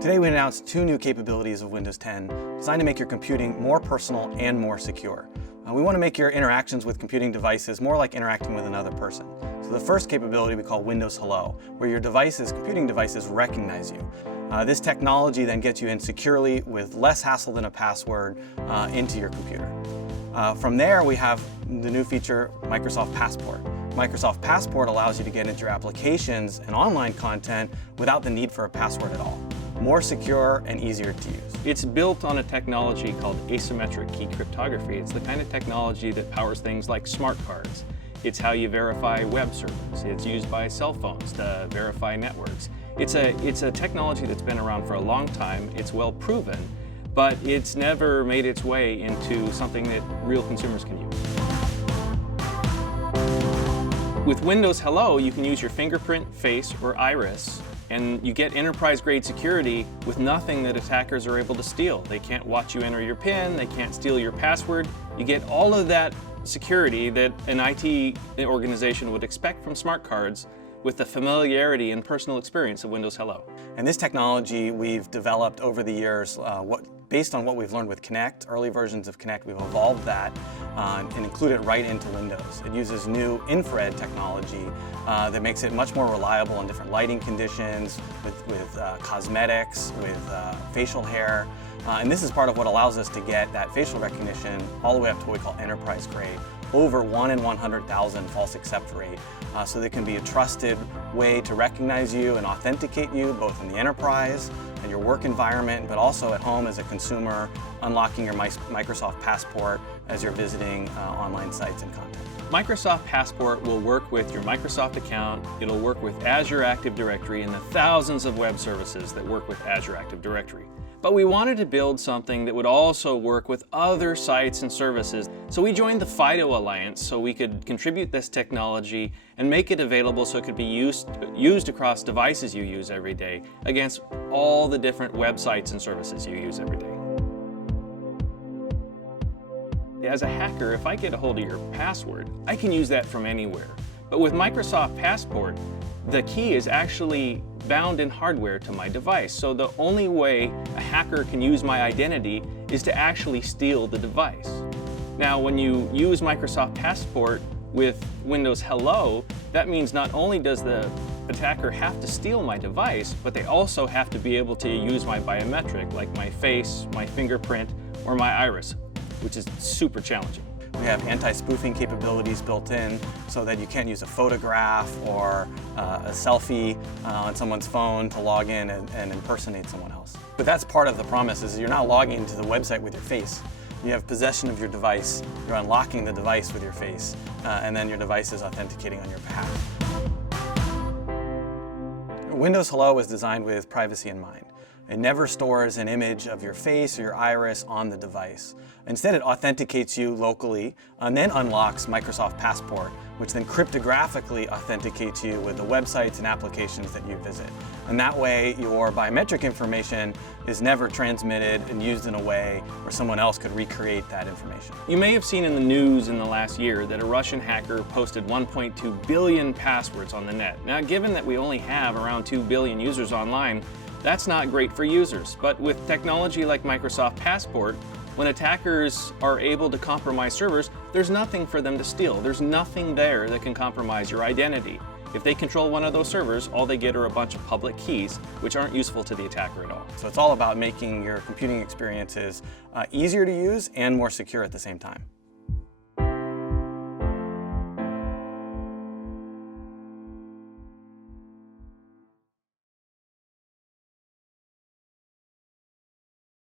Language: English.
Today we announced two new capabilities of Windows 10 designed to make your computing more personal and more secure. We want to make your interactions with computing devices more like interacting with another person. So the first capability we call Windows Hello, where your computing devices recognize you. This technology then gets you in securely with less hassle than a password into your computer. From there we have the new feature Microsoft Passport. Microsoft Passport allows you to get into your applications and online content without the need for a password at all. More secure and easier to use. It's built on a technology called asymmetric key cryptography. It's the kind of technology that powers things like smart cards. It's how you verify web servers. It's used by cell phones to verify networks. It's a technology that's been around for a long time. It's well proven, but it's never made its way into something that real consumers can use. With Windows Hello, you can use your fingerprint, face, or iris, and you get enterprise-grade security with nothing that attackers are able to steal. They can't watch you enter your PIN, they can't steal your password. You get all of that security that an IT organization would expect from smart cards with the familiarity and personal experience of Windows Hello. And this technology we've developed over the years, based on what we've learned with Kinect, early versions of Kinect, we've evolved that and include it right into Windows. It uses new infrared technology that makes it much more reliable in different lighting conditions, with cosmetics, with facial hair. And this is part of what allows us to get that facial recognition all the way up to what we call enterprise grade, over 1 in 100,000 false accept rate. So that can be a trusted way to recognize you and authenticate you, both in the enterprise and your work environment, but also at home as a consumer, unlocking your Microsoft Passport as you're visiting online sites and content. Microsoft Passport will work with your Microsoft account. It'll work with Azure Active Directory and the thousands of web services that work with Azure Active Directory. But we wanted to build something that would also work with other sites and services. So we joined the FIDO Alliance so we could contribute this technology and make it available so it could be used across devices you use every day against all the different websites and services you use every day. As a hacker, if I get a hold of your password, I can use that from anywhere. But with Microsoft Passport, the key is actually bound in hardware to my device. So the only way a hacker can use my identity is to actually steal the device. Now, when you use Microsoft Passport with Windows Hello, that means not only does the attacker have to steal my device, but they also have to be able to use my biometric, like my face, my fingerprint, or my iris, which is super challenging. We have anti-spoofing capabilities built in so that you can't use a photograph or a selfie on someone's phone to log in and impersonate someone else. But that's part of the promise, is you're not logging into the website with your face. You have possession of your device, you're unlocking the device with your face, and then your device is authenticating on your behalf. Windows Hello was designed with privacy in mind. It never stores an image of your face or your iris on the device. Instead, it authenticates you locally and then unlocks Microsoft Passport, which then cryptographically authenticates you with the websites and applications that you visit. And that way, your biometric information is never transmitted and used in a way where someone else could recreate that information. You may have seen in the news in the last year that a Russian hacker posted 1.2 billion passwords on the net. Now, given that we only have around 2 billion users online, that's not great for users, but with technology like Microsoft Passport, when attackers are able to compromise servers, there's nothing for them to steal. There's nothing there that can compromise your identity. If they control one of those servers, all they get are a bunch of public keys, which aren't useful to the attacker at all. So it's all about making your computing experiences easier to use and more secure at the same time.